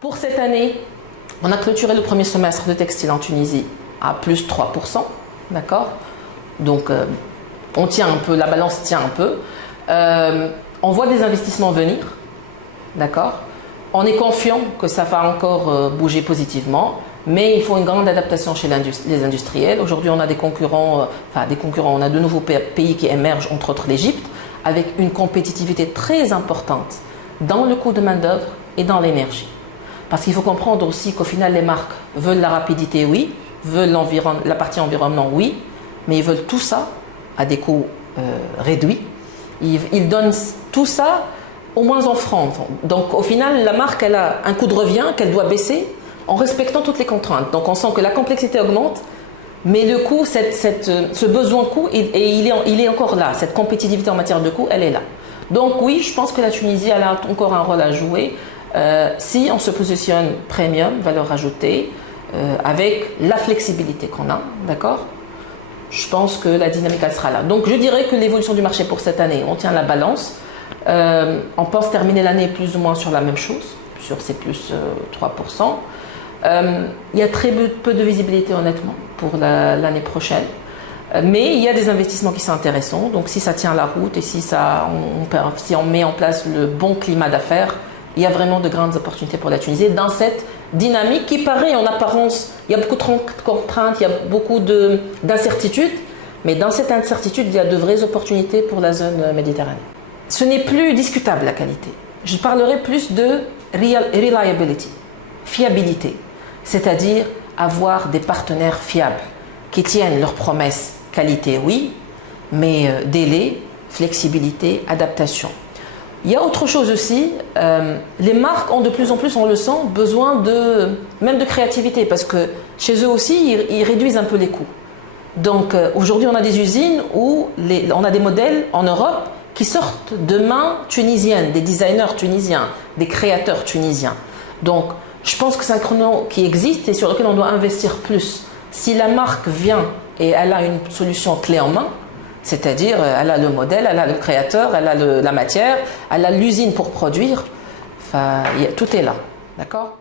Pour cette année, on a clôturé le premier semestre de textile en Tunisie à plus 3%, d'accord? Donc, on tient un peu, la balance tient un peu. On voit des investissements venir, d'accord? On est confiant que ça va encore bouger positivement, mais il faut une grande adaptation chez les industriels. Aujourd'hui, on a des concurrents, on a de nouveaux pays qui émergent, entre autres l'Égypte, avec une compétitivité très importante dans le coût de main-d'œuvre et dans l'énergie. Parce qu'il faut comprendre aussi qu'au final, les marques veulent la rapidité, oui, veulent la partie environnement, oui, mais ils veulent tout ça à des coûts réduits. Ils donnent tout ça au moins offrande. Donc au final, la marque, elle a un coût de revient qu'elle doit baisser en respectant toutes les contraintes. Donc on sent que la complexité augmente, mais le coût, ce besoin coût, il est encore là. Cette compétitivité en matière de coût, elle est là. Donc oui, je pense que la Tunisie, elle a encore un rôle à jouer si on se positionne premium, valeur ajoutée, avec la flexibilité qu'on a, d'accord? Je pense que la dynamique, elle sera là. Donc je dirais que l'évolution du marché pour cette année, on tient la balance. On pense terminer l'année plus ou moins sur la même chose, sur ces plus 3%. Il y a très peu de visibilité honnêtement pour l'année prochaine. Mais il y a des investissements qui sont intéressants. Donc si ça tient la route et si on met en place le bon climat d'affaires, il y a vraiment de grandes opportunités pour la Tunisie dans cette dynamique qui paraît en apparence, il y a beaucoup de contraintes, il y a beaucoup d'incertitudes, mais dans cette incertitude, il y a de vraies opportunités pour la zone méditerranéenne. Ce n'est plus discutable la qualité. Je parlerai plus de reliability, fiabilité, c'est-à-dire avoir des partenaires fiables qui tiennent leurs promesses qualité, oui, mais délai, flexibilité, adaptation. Il y a autre chose aussi, les marques ont de plus en plus, on le sent, besoin même de créativité parce que chez eux aussi, ils réduisent un peu les coûts. Donc aujourd'hui, on a des usines où on a des modèles en Europe qui sortent de mains tunisiennes, des designers tunisiens, des créateurs tunisiens. Donc je pense que c'est un créneau qui existe et sur lequel on doit investir plus. Si la marque vient et elle a une solution clé en main, c'est-à-dire elle a le modèle, elle a le créateur, elle a la matière, elle a l'usine pour produire, tout est là, d'accord ?